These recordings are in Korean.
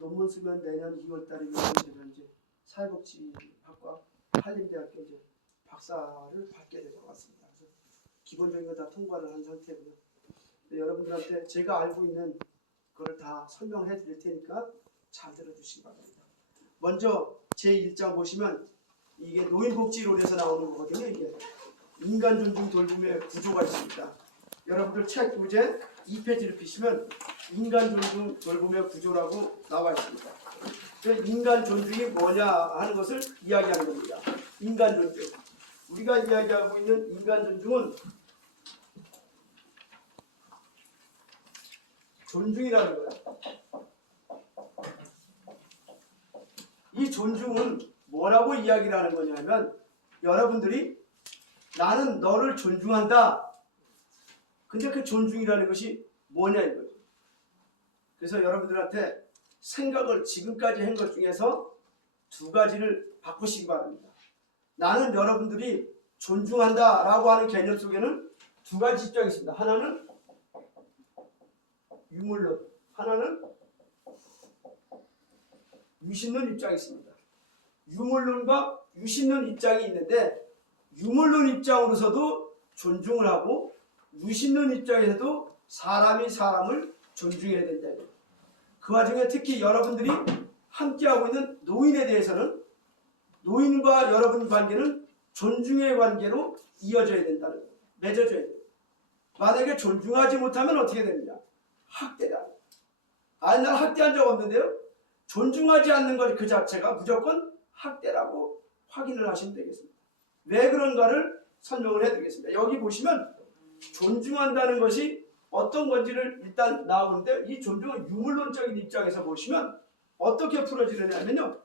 논문 쓰면 내년 2월 달이면 제가 이제 사회복지학과 한림대학교 이제 박사를 받게 될 것 같습니다. 그래서 기본적인 거 다 통과를 한 상태고요. 여러분들한테 제가 알고 있는 그걸 다 설명해 드릴 테니까 잘 들어주시기 바랍니다. 먼저 제1장 보시면 이게 노인복지론에서 나오는 거거든요. 이게 인간 존중 돌봄의 구조가 있습니다. 여러분들 책 교재 2페이지를 피시면 인간 존중 돌봄의 구조라고 나와 있습니다. 인간 존중이 뭐냐 하는 것을 이야기하는 겁니다. 인간 존중. 우리가 이야기하고 있는 인간 존중은 존중이라는 거예요. 이 존중은 뭐라고 이야기를 하는 거냐면 여러분들이 나는 너를 존중한다. 근데 그 존중이라는 것이 뭐냐 이거죠. 그래서 여러분들한테 생각을 지금까지 한 것 중에서 두 가지를 바꾸시기 바랍니다. 나는 여러분들이 존중한다 라고 하는 개념 속에는 두 가지 입장이 있습니다. 하나는 유물론, 하나는 유신론 입장이 있습니다. 유물론과 유신론 입장이 있는데 유물론 입장으로서도 존중을 하고 유신론 입장에서도 사람이 사람을 존중해야 된다. 그 와중에 특히 여러분들이 함께하고 있는 노인에 대해서는 노인과 여러분 관계는 존중의 관계로 이어져야 된다는 거예요. 맺어져야 돼요. 만약에 존중하지 못하면 어떻게 됩니까? 학대다. 아니 난 학대한 적 없는데요. 존중하지 않는 것 그 자체가 무조건 학대라고 확인을 하시면 되겠습니다. 왜 그런가를 설명을 해드리겠습니다. 여기 보시면 존중한다는 것이 어떤 건지를 일단 나오는데 이 존중은 유물론적인 입장에서 보시면 어떻게 풀어지느냐면요.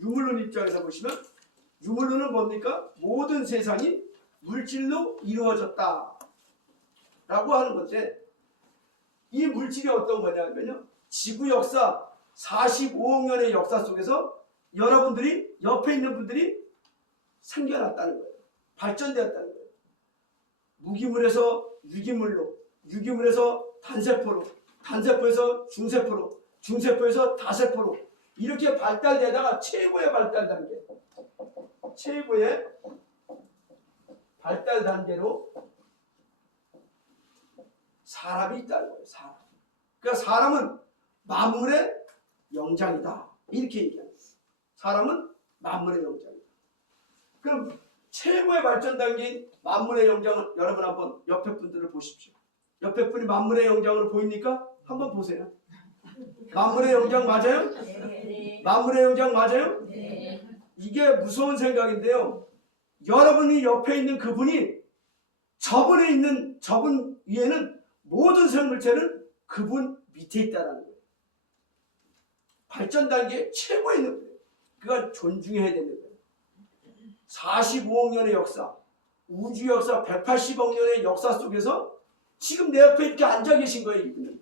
유물론 입장에서 보시면 유물론은 뭡니까? 모든 세상이 물질로 이루어졌다 라고 하는 건데 이 물질이 어떤 거냐면요. 지구 역사 45억 년의 역사 속에서 여러분들이 옆에 있는 분들이 생겨났다는 거예요. 발전되었다는 거예요. 무기물에서 유기물로, 유기물에서 단세포로, 단세포에서 중세포로, 중세포에서 다세포로 이렇게 발달되다가 최고의 발달 단계, 최고의 발달 단계로 사람이 있다는 거예요. 사람. 그러니까 사람은 만물의 영장이다. 이렇게 얘기합니다. 사람은 만물의 영장이다. 그럼 최고의 발전 단계인 만물의 영장을 여러분 한번 옆에 분들을 보십시오. 옆에 분이 만물의 영장으로 보입니까? 한번 보세요. 만물의 영장 맞아요? 네. 만물의 영장 맞아요? 네. 이게 무서운 생각인데요. 여러분이 옆에 있는 그분이 저분에 있는 저분 위에는 모든 생물체는 그분 밑에 있다는 거예요. 발전 단계 최고에 있는 거예요. 그걸 존중해야 되는 거예요. 45억 년의 역사, 우주 역사 180억 년의 역사 속에서 지금 내 앞에 이렇게 앉아 계신 거예요. 이분은.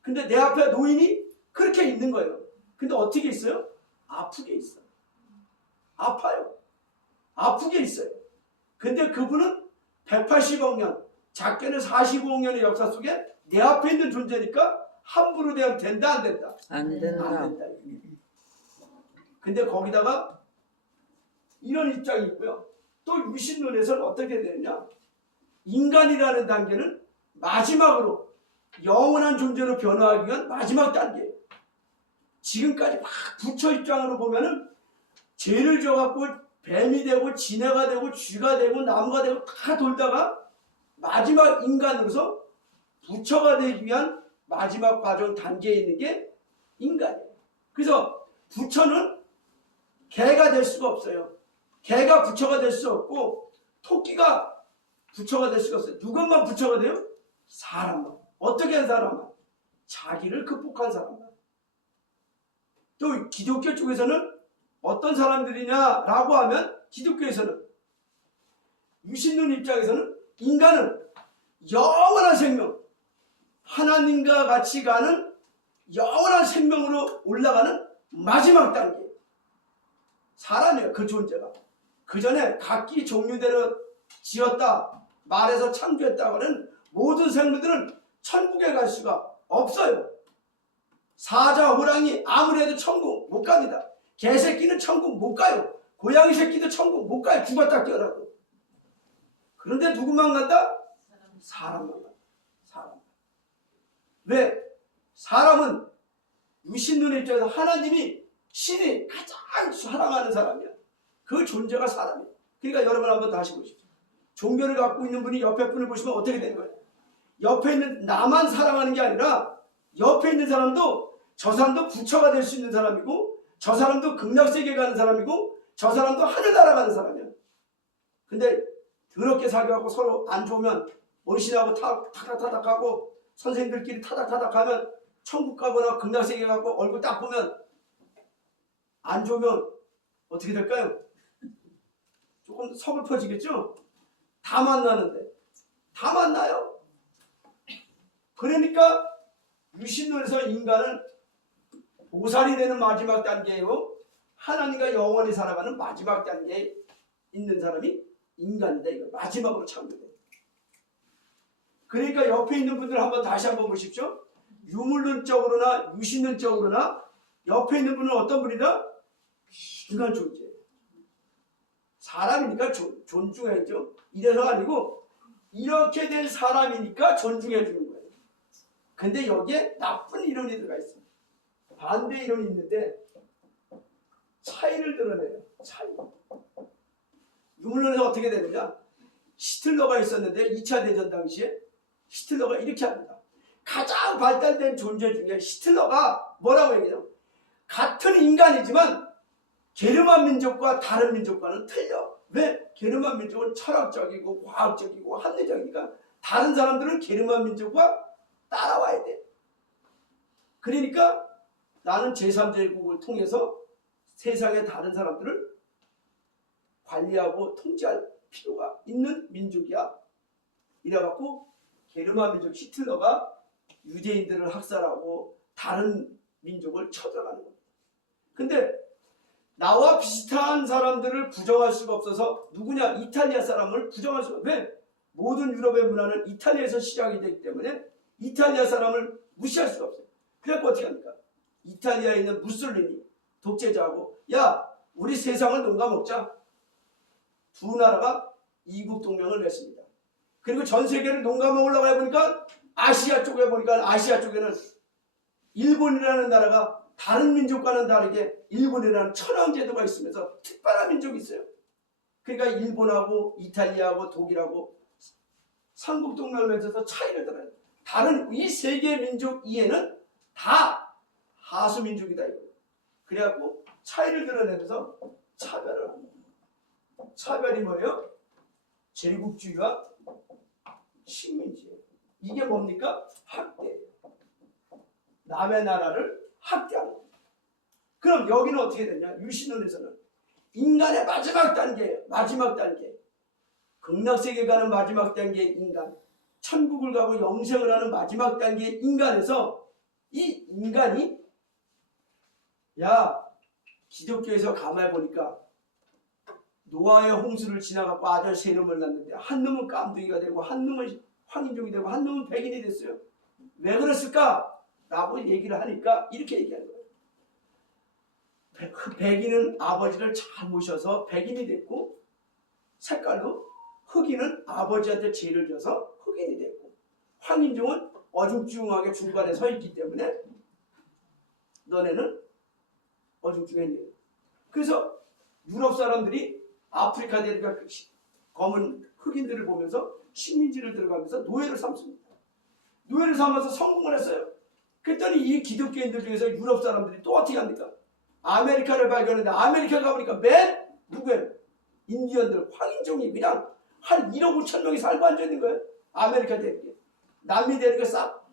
근데 내 앞에 노인이 그렇게 있는 거예요. 근데 어떻게 있어요? 아프게 있어요. 아파요. 아프게 있어요. 근데 그분은 180억 년, 작게는 45억 년의 역사 속에 내 앞에 있는 존재니까 함부로 대하면 된다 안 된다? 안 된다. 안 된다. 근데 거기다가 이런 입장이 있고요. 또 유신론에서는 어떻게 되느냐? 인간이라는 단계는 마지막으로 영원한 존재로 변화하기 위한 마지막 단계예요. 지금까지 막 부처 입장으로 보면은 죄를 져갖고 뱀이 되고 지네가 되고 쥐가 되고 나무가 되고 다 돌다가 마지막 인간으로서 부처가 되기 위한 마지막 과정 단계에 있는 게 인간이에요. 그래서 부처는 개가 될 수가 없어요. 개가 부처가 될 수 없고 토끼가 부처가 될 수가 없어요. 누구만 부처가 돼요? 사람만. 어떻게 한 사람만? 자기를 극복한 사람만. 또 기독교 쪽에서는 어떤 사람들이냐라고 하면 기독교에서는 유신론 입장에서는 인간은 영원한 생명, 하나님과 같이 가는 영원한 생명으로 올라가는 마지막 단계. 사람이에요. 그 존재가. 그 전에 각기 종류대로 지었다, 말해서 창조했다고 하는 모든 생물들은 천국에 갈 수가 없어요. 사자, 호랑이 아무래도 천국 못 갑니다. 개새끼는 천국 못 가요. 고양이 새끼도 천국 못 가요. 죽었다 깨어나도. 그런데 누구만 간다? 사람만 간다. 사람. 왜? 사람은 유신론의 입장에서 하나님이 신이 가장 사랑하는 사람이야. 그 존재가 사람이야. 그러니까 여러분 한번 다시 보십시오. 종교를 갖고 있는 분이 옆에 분을 보시면 어떻게 되는 거예요? 옆에 있는 나만 사랑하는 게 아니라 옆에 있는 사람도 저 사람도 부처가 될 수 있는 사람이고 저 사람도 극락세계 가는 사람이고 저 사람도 하늘나라 가는 사람이야. 근데 더럽게 사귀어갖고 서로 안 좋으면 머리신하고 타닥타닥하고 선생님들끼리 타닥타닥하면 천국 가거나 극락세계 가고 얼굴 딱 보면 안 좋으면 어떻게 될까요? 조금 서글퍼지겠죠? 다 만나는데 다 만나요. 그러니까 유신론에서 인간은 보살이 되는 마지막 단계예요. 하나님과 영원히 살아가는 마지막 단계에 있는 사람이 인간이다. 이거 마지막으로 창조돼요. 그러니까 옆에 있는 분들 한번 다시 한번 보십시오. 유물론적으로나 유신론적으로나 옆에 있는 분은 어떤 분이다? 인간 존재. 사람이니까 존중해야죠. 이래서가 아니고 이렇게 된 사람이니까 존중해 주는 거예요. 근데 여기에 나쁜 이론이 들어가 있어요. 반대 이론이 있는데 차이를 드러내요. 차이. 유물론에서 어떻게 되느냐? 히틀러가 있었는데 2차 대전 당시에 히틀러가 이렇게 합니다. 가장 발달된 존재 중에 히틀러가 뭐라고 얘기해요? 같은 인간이지만 게르만 민족과 다른 민족과는 틀려. 왜? 게르만 민족은 철학적이고 과학적이고 합리적이니까 다른 사람들은 게르만 민족과 따라와야 돼. 그러니까 나는 제3제국을 통해서 세상의 다른 사람들을 관리하고 통제할 필요가 있는 민족이야. 이래갖고 게르만 민족 히틀러가 유대인들을 학살하고 다른 민족을 쳐들어가는 겁니다. 근데 나와 비슷한 사람들을 부정할 수가 없어서 누구냐? 이탈리아 사람을 부정할 수가 없어요. 왜? 모든 유럽의 문화는 이탈리아에서 시작이 되기 때문에 이탈리아 사람을 무시할 수가 없어요. 그래서 어떻게 합니까? 이탈리아에 있는 무솔리니 독재자하고 야 우리 세상을 농가먹자. 두 나라가 이국 동맹을 맺습니다. 그리고 전 세계를 농가먹으려고 해보니까 아시아 쪽에 보니까 아시아 쪽에는 일본이라는 나라가 다른 민족과는 다르게 일본이라는 천황제도가 있으면서 특별한 민족이 있어요. 그러니까 일본하고 이탈리아하고 독일하고 삼국동맹을 맺어서 차이를 들어요. 다른 이 세 개의 민족 이해는 다 하수민족이다 이거. 그래갖고 차이를 드러내면서 차별을 합니다. 차별이 뭐예요? 제국주의와 식민지예요. 이게 뭡니까? 학대예요. 남의 나라를 학대하는 겁니다. 그럼 여기는 어떻게 되냐? 유신론에서는 인간의 마지막 단계예요. 마지막 단계. 극락세계 가는 마지막 단계의 인간, 천국을 가고 영생을 하는 마지막 단계의 인간에서 이 인간이 야 기독교에서 가만히 보니까 노아의 홍수를 지나가고 아들 세 놈을 낳는데 한 놈은 깜둥이가 되고 한 놈은 황인종이 되고 한 놈은 백인이 됐어요. 왜 그랬을까? 라고 얘기를 하니까 이렇게 얘기하는 거예요. 백인은 아버지를 잘 모셔서 백인이 됐고 색깔로 흑인은 아버지한테 죄를 져서 흑인이 됐고 황인종은 어중중하게 중간에 서 있기 때문에 너네는 어중중했니. 그래서 유럽 사람들이 아프리카 대륙의 검은 흑인들을 보면서 식민지를 들어가면서 노예를 삼습니다. 노예를 삼아서 성공을 했어요. 그랬더니 이 기독교인들 중에서 유럽 사람들이 또 어떻게 합니까? 아메리카를 발견했는데 아메리카 가보니까 맨 누구예요? 인디언들, 황인종이 그냥 한 1억 5천 명이 살고 앉아있는 거예요. 아메리카 대륙에. 남미 대륙에 싹.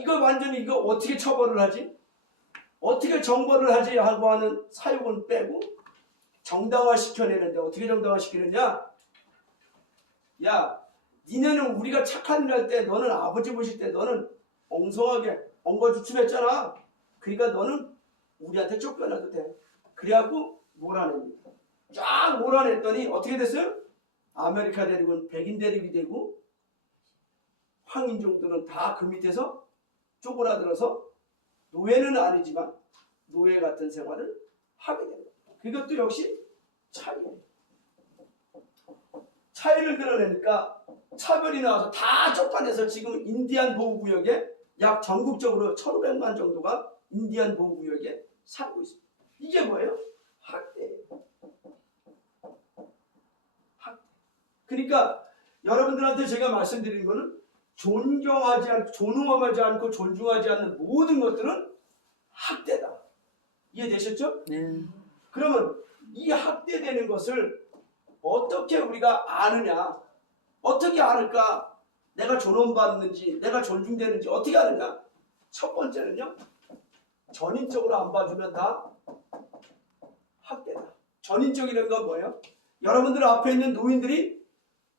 이거 완전히 이거 어떻게 처벌을 하지? 어떻게 정벌을 하지? 하고 하는 사육은 빼고 정당화 시켜내는데 어떻게 정당화 시키느냐? 야, 니네는 우리가 착한 일 할 때 너는 아버지 보실 때 너는 엉성하게 엉거주춤했잖아. 그러니까 너는 우리한테 쫓겨나도 돼. 그래갖고 몰아냅니다. 쫙 몰아냈더니 어떻게 됐어요? 아메리카 대륙은 백인 대륙이 되고 황인종들은 다 그 밑에서 쪼그라들어서 노예는 아니지만 노예 같은 생활을 하게 됩니다. 그것도 역시 차이예요. 차이를 드러내니까 차별이 나와서 다 쫓아내서 지금 인디안 보호구역에 약 전국적으로 1,500만 정도가 인디안 보호구역에 살고 있습니다. 이게 뭐예요? 학대예요. 학대. 그러니까 여러분들한테 제가 말씀드린 거는 존중하지 않고 존중하지 않는 모든 것들은 학대다. 이해되셨죠? 네. 그러면 이 학대되는 것을 어떻게 우리가 아느냐? 어떻게 알을까? 내가 존엄받는지, 내가 존중되는지 어떻게 아느냐? 첫 번째는요, 전인적으로 안 봐주면 다 학대다. 전인적이라는 건 뭐예요? 여러분들 앞에 있는 노인들이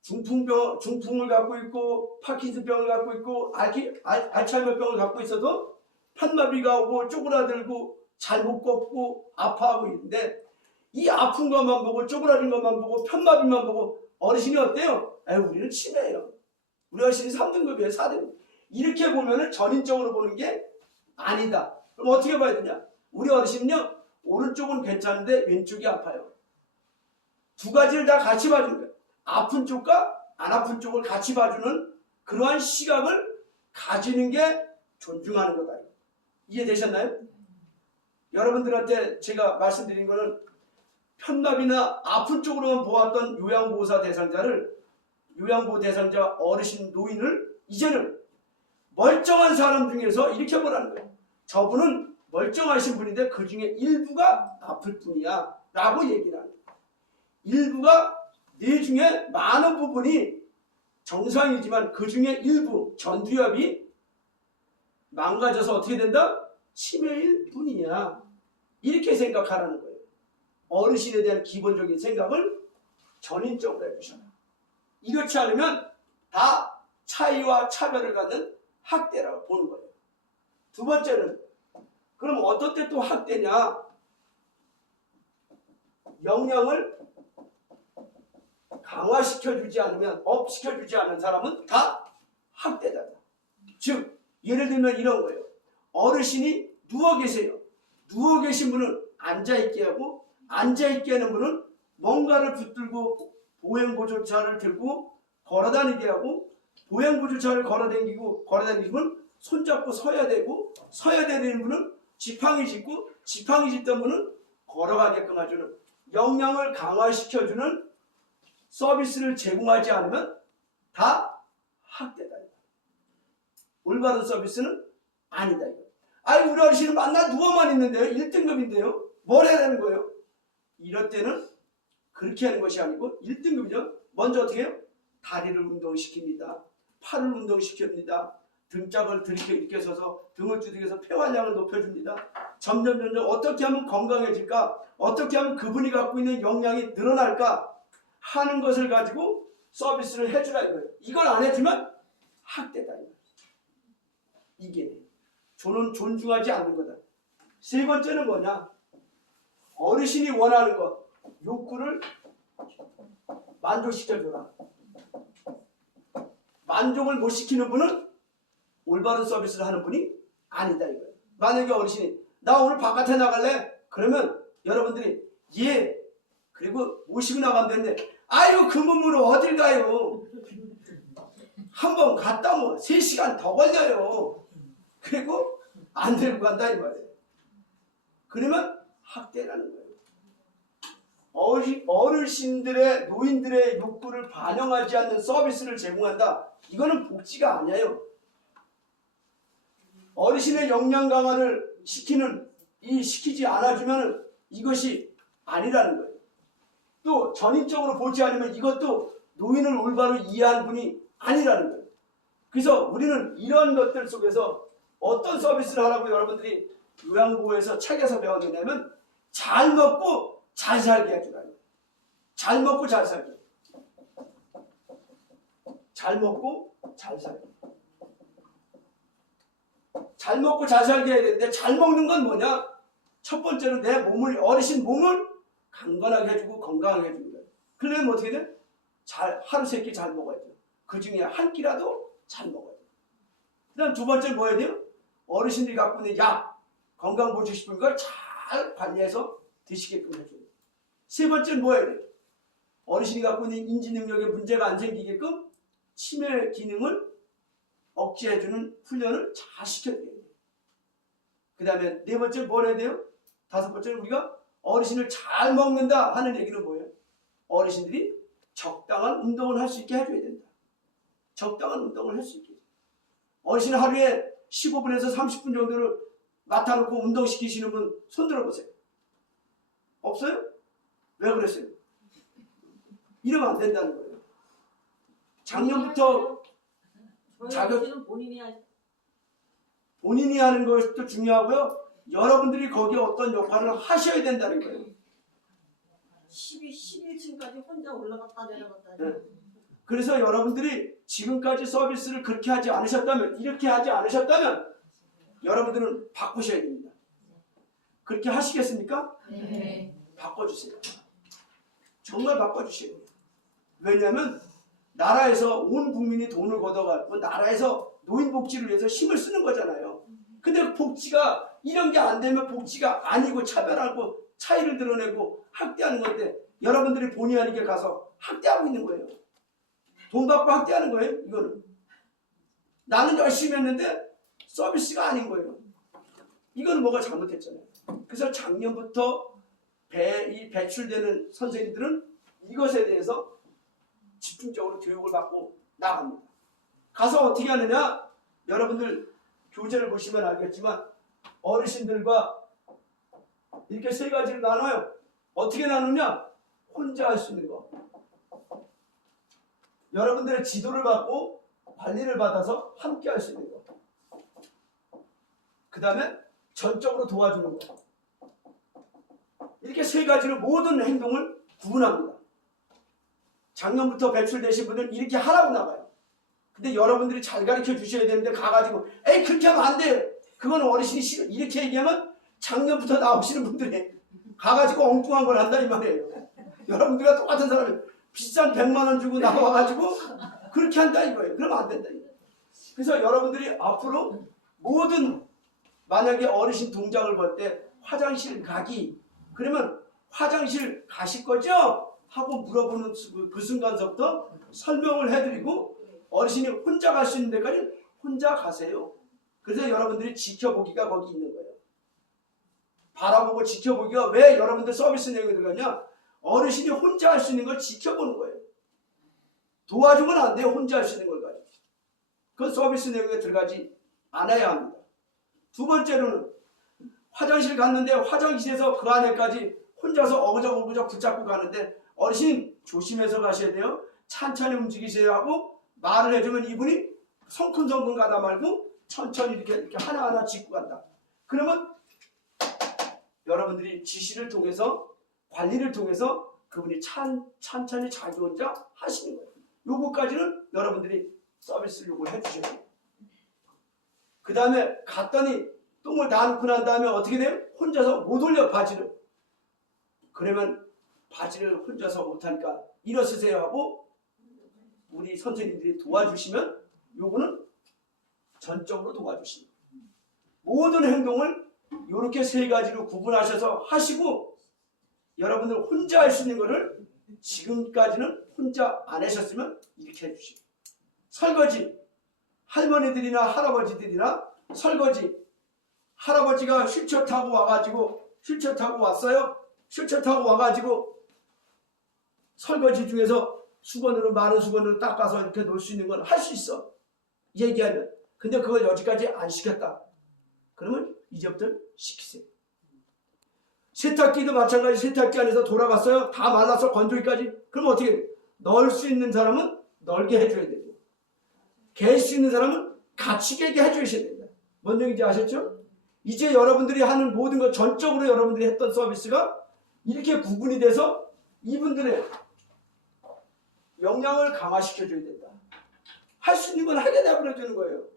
중풍을 갖고 있고, 파킨슨병을 갖고 있고, 알츠하이머병을 갖고 있어도 편마비가 오고 쪼그라들고 잘 못 걷고 아파하고 있는데, 이 아픈 것만 보고 쪼그라든 것만 보고 편마비만 보고 어르신이 어때요? 우리는 치매예요. 우리 어르신이 3등급이에요. 4등급. 이렇게 보면은 전인적으로 보는 게 아니다. 그럼 어떻게 봐야 되냐? 우리 어르신은요, 오른쪽은 괜찮은데 왼쪽이 아파요. 두 가지를 다 같이 봐주는 거예요. 아픈 쪽과 안 아픈 쪽을 같이 봐주는 그러한 시각을 가지는 게 존중하는 거다. 이해되셨나요? 여러분들한테 제가 말씀드린 거는 편마비나 아픈 쪽으로만 보았던 요양보호사 대상자를, 요양보호 대상자 어르신 노인을 이제는 멀쩡한 사람 중에서 이렇게 보라는 거예요. 저분은 멀쩡하신 분인데 그 중에 일부가 아플 뿐이야 라고 얘기를 하는 거예요. 일부가 뇌 중에 많은 부분이 정상이지만 그 중에 일부 전두엽이 망가져서 어떻게 된다? 치매일 뿐이야. 이렇게 생각하라는 거예요. 어르신에 대한 기본적인 생각을 전인적으로 해주셔라. 이렇지 않으면 다 차이와 차별을 갖는 학대라고 보는 거예요. 두 번째는, 그럼 어떨 때 또 학대냐? 역량을 강화시켜주지 않으면, 업시켜주지 않은 사람은 다 학대다. 즉, 예를 들면 이런 거예요. 어르신이 누워 계세요. 누워 계신 분은 앉아있게 하고, 앉아있게 하는 분은 뭔가를 붙들고 보행보조차를 들고 걸어다니게 하고, 보행보조차를 걸어다니는 분은 손잡고 서야 되고, 서야 되는 분은 지팡이 짚고, 지팡이 짚던 분은 걸어가게끔 해주는, 역량을 강화시켜주는 서비스를 제공하지 않으면 다 학대다. 올바른 서비스는 아니다. 우리 어르신은 만나 누워만 있는데요. 1등급인데요. 뭘 해야 되는 거예요? 이럴 때는 그렇게 하는 것이 아니고 1등급이죠. 먼저 어떻게 해요? 다리를 운동시킵니다. 팔을 운동시킵니다. 등짝을 이렇게 서서 등을 두들겨서 폐활량을 높여줍니다. 점점 어떻게 하면 건강해질까? 어떻게 하면 그분이 갖고 있는 역량이 늘어날까? 하는 것을 가지고 서비스를 해주라 이거예요. 이걸 안 해주면 학대다. 이게 저는 존중하지 않는 거다. 세 번째는 뭐냐? 어르신이 원하는 것, 욕구를 만족시켜줘라. 만족을 못 시키는 분은 올바른 서비스를 하는 분이 아니다 이거예요. 만약에 어르신이 나 오늘 바깥에 나갈래? 그러면 여러분들이 예, 그리고 모시고 나가면 되는데 그 몸으로 어딜 가요? 한번 갔다 오면 3시간 더 걸려요. 그리고 안 들고 간다 이 말이에요. 그러면 학대라는 거예요. 어르신들의, 노인들의 욕구를 반영하지 않는 서비스를 제공한다. 이거는 복지가 아니에요. 어르신의 역량 강화를 시키지 않아주면 이것이 아니라는 거예요. 또 전인적으로 보지 않으면 이것도 노인을 올바로 이해한 분이 아니라는 거예요. 그래서 우리는 이런 것들 속에서 어떤 서비스를 하라고 여러분들이 요양보호에서 책에서 배웠느냐면 잘 먹고 잘 살게 해주라. 잘 먹고 잘 살게. 잘 먹고 잘 살게. 잘 먹고 잘 살게 해야 되는데 잘 먹는 건 뭐냐? 첫 번째는 내 몸을, 어르신 몸을 강건하게 해주고 건강하게 해주는 거예요. 그러면 어떻게 돼? 하루 3끼 잘 먹어야 돼요. 그 중에 한 끼라도 잘 먹어야 돼요. 그 다음 두 번째 뭐 해야 돼요? 어르신들이 갖고 있는 약, 건강보조식품 걸 잘 관리해서 드시게끔 해줘야 돼요. 세 번째는 뭐 해야 돼요? 어르신이 갖고 있는 인지 능력에 문제가 안 생기게끔 치매 기능을 억제해주는 훈련을 잘 시켜줘야 돼요. 그 다음에 네 번째는 뭘 해야 돼요? 다섯 번째는 우리가 어르신을 잘 먹는다 하는 얘기는 뭐예요? 어르신들이 적당한 운동을 할 수 있게 해줘야 된다. 적당한 운동을 할 수 있게. 어르신 하루에 15분에서 30분 정도를 맡아놓고 운동시키시는 분 손 들어보세요. 없어요? 왜 그랬어요? 이러면 안 된다는 거예요. 작년부터 자격 본인이 하는 것도 중요하고요. 여러분들이 거기에 어떤 역할을 하셔야 된다는 거예요. 11층까지 혼자 올라갔다 내려갔다. 네. 그래서 여러분들이 지금까지 서비스를 그렇게 하지 않으셨다면, 이렇게 하지 않으셨다면 여러분들은 바꾸셔야 됩니다. 그렇게 하시겠습니까? 네. 바꿔주세요. 정말 바꿔주셔야 돼요. 왜냐하면 나라에서 온 국민이 돈을 걷어가고 나라에서 노인복지를 위해서 힘을 쓰는 거잖아요. 근데 복지가 이런 게 안 되면 복지가 아니고 차별하고 차이를 드러내고 학대하는 건데 여러분들이 본의 아니게 가서 학대하고 있는 거예요. 돈 받고 학대하는 거예요. 이거는 나는 열심히 했는데 서비스가 아닌 거예요. 이거는 뭐가 잘못했잖아요. 그래서 작년부터 배출되는 선생님들은 이것에 대해서 집중적으로 교육을 받고 나갑니다. 가서 어떻게 하느냐? 여러분들 교재를 보시면 알겠지만 어르신들과 이렇게 세 가지를 나눠요. 어떻게 나누냐? 혼자 할 수 있는 거. 여러분들의 지도를 받고 관리를 받아서 함께 할 수 있는 거. 그 다음에 전적으로 도와주는 거. 이렇게 세 가지로 모든 행동을 구분합니다. 작년부터 배출되신 분들은 이렇게 하라고 나가요. 근데 여러분들이 잘 가르쳐 주셔야 되는데 가가지고 에이 그렇게 하면 안 돼요. 그건 어르신이 싫어. 이렇게 얘기하면 작년부터 나오시는 분들이 가가지고 엉뚱한 걸 한다 이 말이에요. 여러분들과 똑같은 사람이 비싼 100만 원 주고 나와가지고 그렇게 한다 이거예요. 그러면 안 된다 이거예요. 그래서 여러분들이 앞으로 모든 만약에 어르신 동작을 볼 때 화장실 가기 그러면 화장실 가실 거죠? 하고 물어보는 그 순간서부터 설명을 해드리고 어르신이 혼자 갈 수 있는 데까지 혼자 가세요. 그래서 여러분들이 지켜보기가 거기 있는 거예요. 바라보고 지켜보기가 왜 여러분들 서비스 내용에 들어가냐? 어르신이 혼자 할 수 있는 걸 지켜보는 거예요. 도와주면 안 돼요. 혼자 할 수 있는 걸 가지고. 그 서비스 내용에 들어가지 않아야 합니다. 두 번째로는 화장실 갔는데 화장실에서 그 안에까지 혼자서 어그적 붙잡고 가는데 어르신 조심해서 가셔야 돼요. 천천히 움직이세요 하고 말을 해주면 이분이 성큼성큼 가다 말고 천천히 이렇게 하나하나 짚고 간다. 그러면 여러분들이 지시를 통해서 관리를 통해서 그분이 천천히 자기 혼자 하시는 거예요. 요거까지는 여러분들이 서비스를 요구를 해주셔야 돼요. 그 다음에 갔더니 똥을 다 놓고 난 다음에 어떻게 돼요? 혼자서 못 올려 바지를. 그러면 바지를 혼자서 못하니까 일어서세요 하고 우리 선생님들이 도와주시면 요거는 전적으로 도와주십니다. 모든 행동을 이렇게 세 가지로 구분하셔서 하시고 여러분들 혼자 할 수 있는 거를 지금까지는 혼자 안 하셨으면 이렇게 해주시고 설거지 할머니들이나 할아버지들이나 설거지 할아버지가 휠체어 타고 와가지고 휠체어 타고 왔어요. 휠체어 타고 와가지고 설거지 중에서 수건으로 마른 수건으로 닦아서 이렇게 놓을 수 있는 건 할 수 있어. 얘기하면. 근데 그걸 여지까지 안 시켰다. 그러면 이제부터 시키세요. 세탁기도 마찬가지. 세탁기 안에서 돌아갔어요. 다 말라서 건조기까지. 그럼 어떻게 해요? 넣을 수 있는 사람은 넓게 해줘야 되고 갤 수 있는 사람은 같이 깨게 해주셔야 됩니다. 뭔 얘기인지 아셨죠? 이제 여러분들이 하는 모든 것 전적으로 여러분들이 했던 서비스가 이렇게 구분이 돼서 이분들의 역량을 강화시켜줘야 된다. 할 수 있는 건 하게 내버려주는 거예요.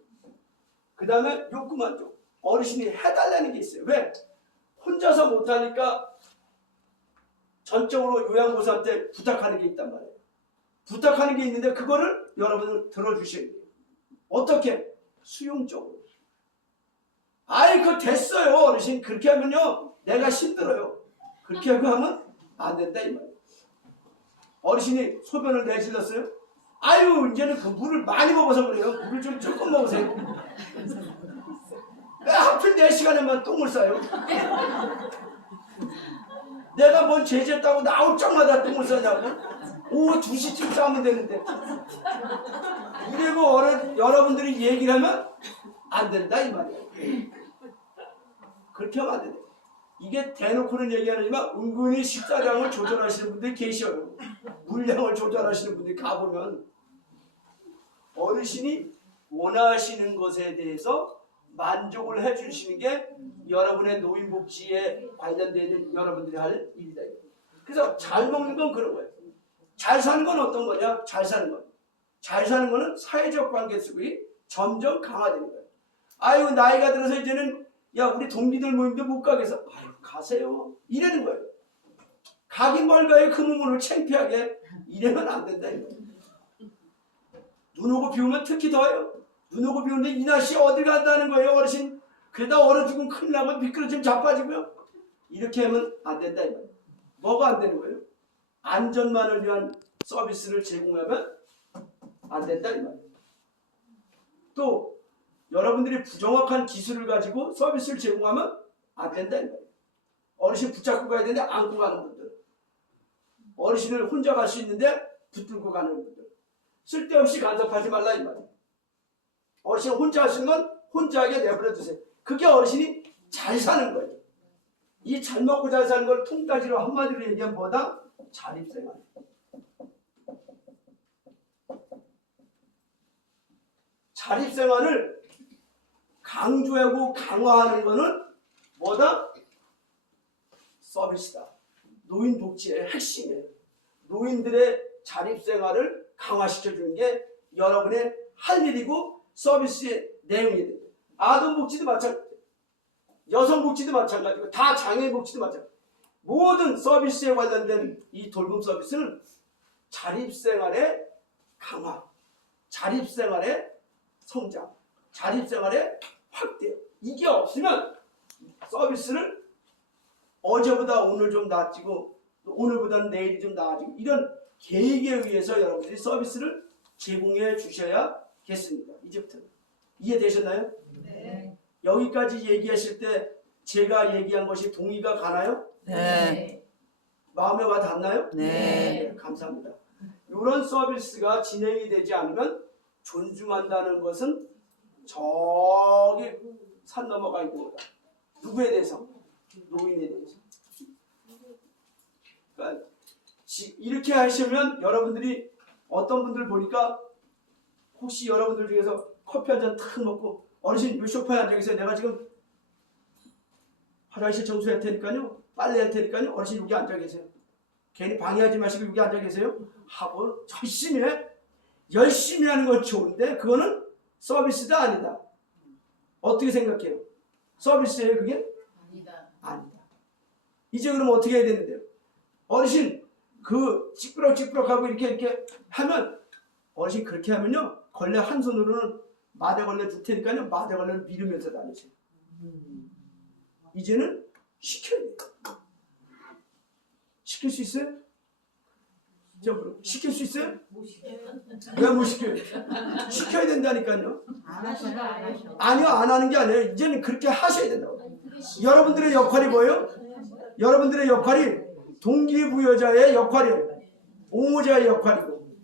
그 다음에 욕구 만족. 어르신이 해달라는 게 있어요. 왜? 혼자서 못하니까 전적으로 요양보호사한테 부탁하는 게 있단 말이에요. 부탁하는 게 있는데 그거를 여러분은 들어주셔야 돼요. 어떻게? 수용적으로. 아이 그거 됐어요 어르신. 그렇게 하면요 내가 힘들어요. 그렇게 하면 안 된다 이 말이에요. 어르신이 소변을 내질렀어요. 아유 이제는 그 물을 많이 먹어서 그래요. 물을 좀 조금 먹으세요. 왜 하필 4시간에만 똥을 싸요? 내가 뭔 죄졌다고 나올 적마다 똥을 싸냐고? 오후 2시쯤 싸면 되는데. 이러고 여러분들이 얘기를 하면 안 된다 이 말이에요. 그렇게 하면 안 된다. 이게 대놓고는 얘기하지만 은근히 식사량을 조절하시는 분들이 계셔요. 물량을 조절하시는 분들이 가보면 어르신이 원하시는 것에 대해서 만족을 해주시는 게 여러분의 노인복지에 관련되어 있는 여러분들이 할 일이다. 그래서 잘 먹는 건 그런 거예요. 잘 사는 건 어떤 거냐? 잘 사는 거. 잘 사는 거는 사회적 관계 속이 점점 강화되는 거예요. 아유 나이가 들어서 이제는 야 우리 동기들 모임도 못 가겠어. 아유 가세요. 이러는 거예요. 가긴 뭘 가요. 그 몸으로 창피하게. 이러면 안 된다. 눈 오고 비 오면 특히 더해요. 눈 오고 비 오는데 이 날씨에 어딜 간다는 거예요 어르신. 그러다 얼어 죽으면 큰일 나고 미끄러지면 자빠지고요. 이렇게 하면 안 된다. 뭐가 안 되는 거예요? 안전만을 위한 서비스를 제공하면 안 된다. 또 여러분들이 부정확한 기술을 가지고 서비스를 제공하면 안 된다. 어르신 붙잡고 가야 되는데 안고 가는 분들, 어르신을 혼자 갈 수 있는데 붙들고 가는 분들, 쓸데없이 간섭하지 말라 이 말이에요. 어르신 혼자 하시는 건 혼자 하게 내버려 두세요. 그게 어르신이 잘 사는 거예요. 이 잘 먹고 잘 사는 걸 통따지로 한마디로 얘기하면 뭐다? 자립생활. 자립생활을 강조하고 강화하는 것은 뭐다? 서비스다. 노인복지의 핵심이에요. 노인들의 자립생활을 강화시켜주는 게 여러분의 할 일이고 서비스의 내용이 됩니다. 아동복지도 마찬가지고 여성복지도 마찬가지고 다 장애인복지도 마찬가지고 모든 서비스에 관련된 이 돌봄 서비스는 자립생활의 강화, 자립생활의 성장, 자립생활의 확대, 이게 없으면 서비스를 어제보다 오늘 좀 나아지고 오늘보다는 내일이 좀 나아지고 이런 계획에 의해서 여러분들이 서비스를 제공해 주셔야겠습니다. 이제부터 이해되셨나요? 네. 여기까지 얘기하실 때 제가 얘기한 것이 동의가 가나요? 네. 마음에 와 닿나요? 네. 감사합니다. 이런 서비스가 진행이 되지 않으면 존중한다는 것은 저기 산 넘어가 있는 거다. 누구에 대해서? 노인에 대해서. 그러니까 이렇게 하시면 여러분들이 어떤 분들 보니까 혹시 여러분들 중에서 커피 한 잔 탁 먹고 어르신 요 소파에 앉아 계세요. 내가 지금 화장실 청소할 테니까요. 빨래 할 테니까요. 어르신 여기 앉아 계세요. 괜히 방해하지 마시고 여기 앉아 계세요. 하고 열심히 해. 열심히 하는 건 좋은데 그거는 서비스다 아니다. 어떻게 생각해요? 서비스예요 그게? 아니다. 아니다. 이제 그럼 어떻게 해야 되는데요? 어르신 그 찌끄럭찌끄럭하고 이렇게 하면 어르신 그렇게 하면요 걸레 한 손으로는 마대걸레 줄 테니까요 마대걸레를 밀으면서 다니세요. 이제는 시켜야 돼요. 시킬 수 있어요? 시킬 수 있어요? 못 시켜요. 왜 못 시켜요? 시켜야 된다니까요. 안 하셔요, 안 하셔. 아니요 안 하는 게 아니에요. 이제는 그렇게 하셔야 된다고. 여러분들의 역할이 뭐예요? 여러분들의 역할이 동기부여자의 역할이에요. 옹호자의 역할이고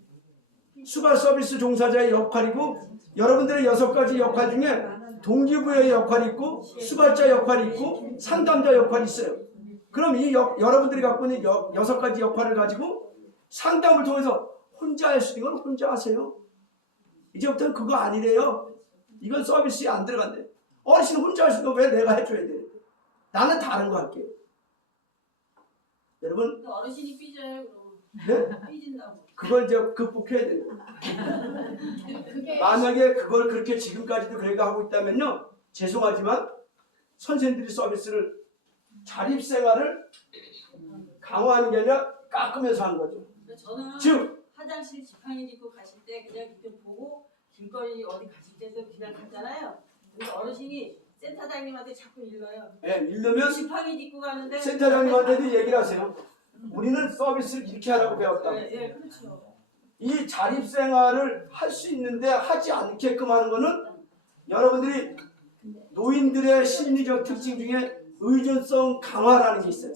수발 서비스 종사자의 역할이고 여러분들의 6가지 역할 중에 동기부여의 역할이 있고 수발자 역할이 있고 상담자 역할이 있어요. 그럼 이 여러분들이 갖고 있는 6가지 역할을 가지고 상담을 통해서 혼자 할 수 있는 건 혼자 하세요. 이제부터는 그거 아니래요. 이건 서비스에 안 들어간대. 어르신 혼자 할 수 있는 거 왜 내가 해줘야 돼? 나는 다른 거 할게요. 여러분 또 어르신이 삐져요, 그럼. 네? 삐진다고. 그걸 이제 극복해야 돼요. 그게 만약에 그걸 그렇게 지금까지도 그래가 하고 있다면요 죄송하지만 선생님들이 서비스를 자립생활을 강화하는 게 아니라 깎으면서 하는 거죠. 저는 즉 화장실 지팡이 짚고 가실 때 그냥 이렇게 보고 길거리 어디 가실 때도 그냥 갔잖아요. 근데 어르신이 센터장님한테 자꾸 일러요. 예, 이르면 지팡이 짚고 가는데 센터장님한테도 얘기를 하세요. 우리는 서비스를 이렇게 하라고 배웠다. 예, 그렇죠. 이 자립생활을 할 수 있는데 하지 않게끔 하는 거는 여러분들이 노인들의 심리적 특징 중에 의존성 강화라는 게 있어요.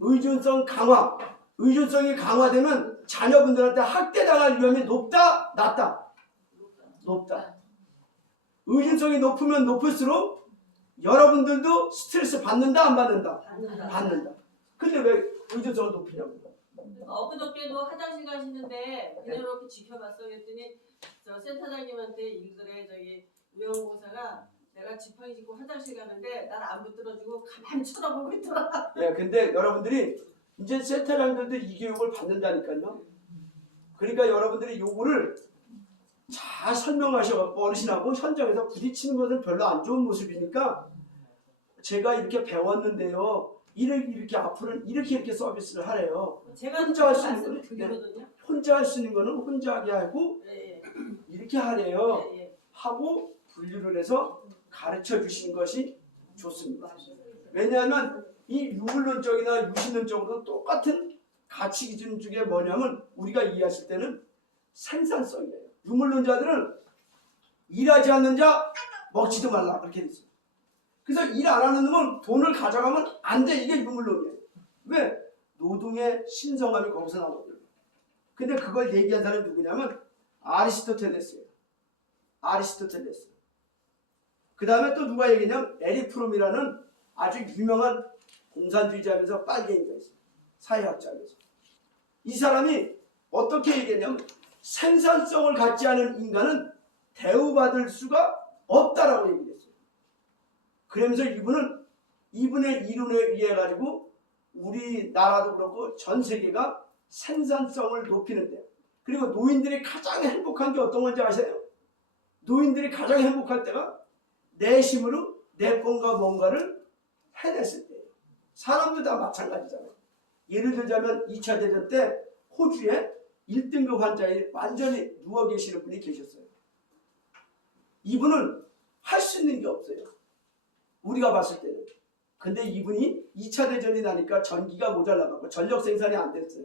의존성 강화. 의존성이 강화되면 자녀분들한테 학대당할 위험이 높다, 낮다? 높다. 의존성이 높으면 높을수록 여러분들도 스트레스 받는다, 안 받는다? 받는다. 근데 왜 의존성을 높이냐고. 엊그저께도 화장실 가시는데 그냥 이렇게 지켜봤어. 그랬더니 저 센터장님한테 일그래 저기 요양보호사가 내가 지팡이 짚고 화장실 가는데 날 안 붙들어주고 가만히 쳐다보고 있더라. 예, 근데 여러분들이 이제 센터장들도 이 교육을 받는다니까요. 그러니까 여러분들이 요거를 잘 설명하셔갖고 어르신하고 현장에서 부딪히는 것은 별로 안 좋은 모습이니까 제가 이렇게 배웠는데요. 이렇게 앞으로는 이렇게 서비스를 하래요. 제가 혼자 할수 있는 말씀을 거는 드리거든요. 혼자 할 수 있는 거는 혼자 하게 하고 예, 이렇게 하래요. 예, 예. 하고 분류를 해서 가르쳐 주시는 것이 좋습니다. 왜냐하면 이 유물론적이나 유신론적으로 똑같은 가치 기준 중에 뭐냐면 우리가 이해하실 때는 생산성이에요. 유물론자들은 일하지 않는 자 먹지도 말라 그렇게 돼 있어요. 그래서 일 안 하는 놈은 돈을 가져가면 안 돼. 이게 유물론이에요. 왜? 노동의 신성함이 거기서 나오거든요. 근데 그걸 얘기한 사람이 누구냐면 아리스토텔레스예요. 아리스토텔레스. 그 다음에 또 누가 얘기냐면 에릭 프롬이라는 아주 유명한 공산주의자면서 빨갱이가 있어요. 사회학자면서. 이 사람이 어떻게 얘기했냐면 생산성을 갖지 않은 인간은 대우받을 수가 없다라고 얘기를 했어요. 그러면서 이분의 이론에 의해 가지고 우리나라도 그렇고 전 세계가 생산성을 높이는데 그리고 노인들이 가장 행복한 게 어떤 건지 아세요? 노인들이 가장 행복할 때가 내심으로 내 건가 뭔가를 해냈을 때예요. 사람도 다 마찬가지잖아요. 예를 들자면 2차 대전 때 호주에 1등급 환자에 완전히 누워 계시는 분이 계셨어요. 이분은 할 수 있는 게 없어요. 우리가 봤을 때는. 근데 이분이 2차 대전이 나니까 전기가 모자라고 전력 생산이 안 됐어요.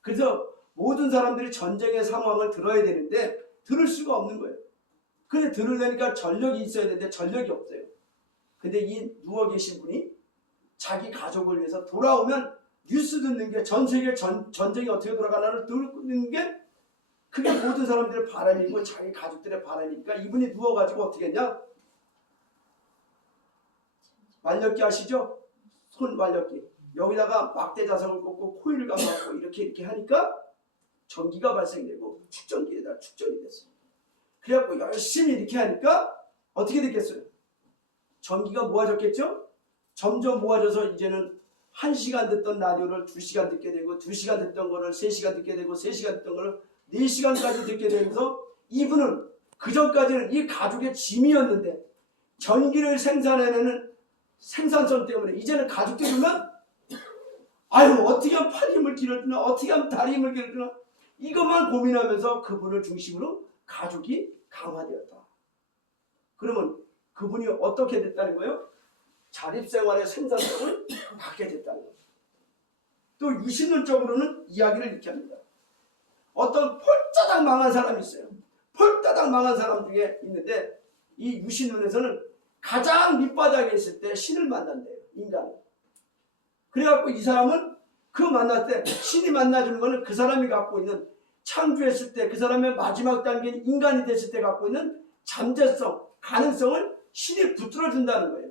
그래서 모든 사람들이 전쟁의 상황을 들어야 되는데 들을 수가 없는 거예요. 근데 들으려니까 전력이 있어야 되는데 전력이 없어요. 근데 이 누워 계신 분이 자기 가족을 위해서 돌아오면 뉴스 듣는 게 전 세계 전쟁이 어떻게 돌아가나를 듣는 게 그게 모든 사람들의 바람이고 자기 가족들의 바람이니까 이분이 누워가지고 어떻게 했냐? 말렸기 아시죠? 손 말렸기. 여기다가 막대 자석을 꽂고 코일을 감아갖고 이렇게 하니까 전기가 발생되고 축전기에다 축전이 됐어요. 그래갖고 열심히 이렇게 하니까 어떻게 됐겠어요? 전기가 모아졌겠죠? 점점 모아져서 이제는 1시간 듣던 라디오를 2시간 듣게 되고 2시간 듣던 거를 3시간 듣게 되고 3시간 듣던 거를 4시간까지 듣게 되면서 이분은 그전까지는 이 가족의 짐이었는데 전기를 생산해내는 생산성 때문에 이제는 가족들이 보면 아유 어떻게 하면 팔 힘을 길어주나 어떻게 하면 다리 힘을 길어주나 이것만 고민하면서 그분을 중심으로 가족이 강화되었다. 그러면 그분이 어떻게 됐다는 거예요? 자립생활의 생산성을 갖게 됐다는 거예요. 또 유신론적으로는 이야기를 이렇게 합니다. 어떤 폴짜당 망한 사람이 있어요. 폴짜당 망한 사람 중에 있는데 이 유신론에서는 가장 밑바닥에 있을 때 신을 만난대요. 인간이. 그래갖고 이 사람은 그 만날 때 신이 만나주는 거는 그 사람이 갖고 있는 창조했을 때 그 사람의 마지막 단계인 인간이 됐을 때 갖고 있는 잠재성, 가능성을 신이 붙들어준다는 거예요.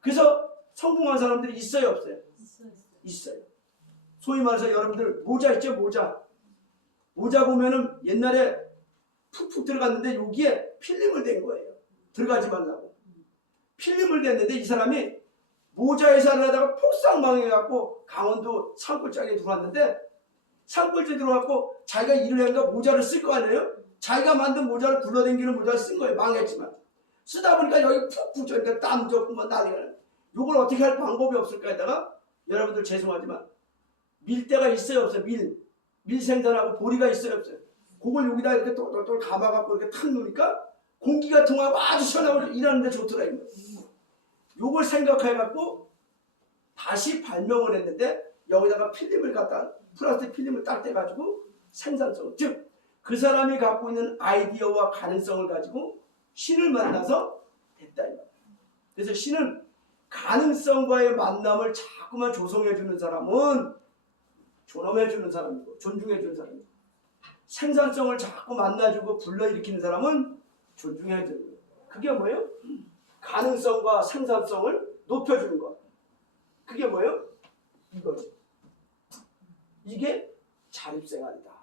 그래서 성공한 사람들이 있어요 없어요? 있어요. 소위 말해서 여러분들 모자 있죠? 모자 보면은 옛날에 푹푹 들어갔는데 여기에 필름을 댄 거예요. 들어가지 말라고. 필름을 댔는데 이 사람이 모자에 살을 하다가 폭삭 망해갖고 강원도 산골짜기에 들어왔는데 산골짜기에 들어왔고 자기가 일을 하니까 모자를 쓸 거 아니에요? 자기가 만든 모자를 굴러다니는 모자를 쓴 거예요. 망했지만. 쓰다 보니까 여기 푹푹 쪄니까 땀 젖고 막 난리가 나요. 이걸 어떻게 할 방법이 없을까 하다가 여러분들 죄송하지만 밀대가 있어요 없어요? 밀 생산하고 보리가 있어요 없어요? 그걸 여기다 이렇게 똘똘똘 감아갖고 이렇게 탁 놓으니까 공기가 통하고 아주 시원하고 일하는데 좋더라 이거. 요걸 생각해갖고 다시 발명을 했는데 여기다가 필름을 갖다 플라스틱 필름을 딱 떼가지고 생산성, 즉 그 사람이 갖고 있는 아이디어와 가능성을 가지고 신을 만나서 됐다 이 말이에요. 그래서 신은 가능성과의 만남을 자꾸만 조성해주는 사람은 존엄해주는 사람이고 존중해주는 사람이고, 생산성을 자꾸 만나주고 불러일으키는 사람은 존중해주는 거예요. 그게 뭐예요? 가능성과 생산성을 높여주는 것. 그게 뭐예요? 이거죠. 이게 자립생활이다.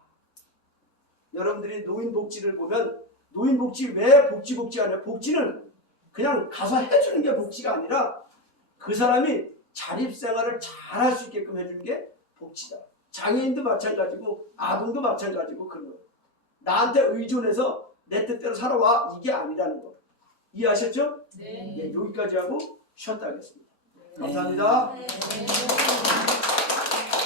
여러분들이 노인복지를 보면 노인복지 왜 복지 아니야? 복지는 그냥 가서 해주는 게 복지가 아니라 그 사람이 자립생활을 잘 할 수 있게끔 해주는 게 복지다. 장애인도 마찬가지고 아동도 마찬가지고 그런 거. 나한테 의존해서 내 뜻대로 살아와 이게 아니라는 거. 이해하셨죠? 네. 예, 여기까지 하고 쉬었다 하겠습니다. 감사합니다. 네.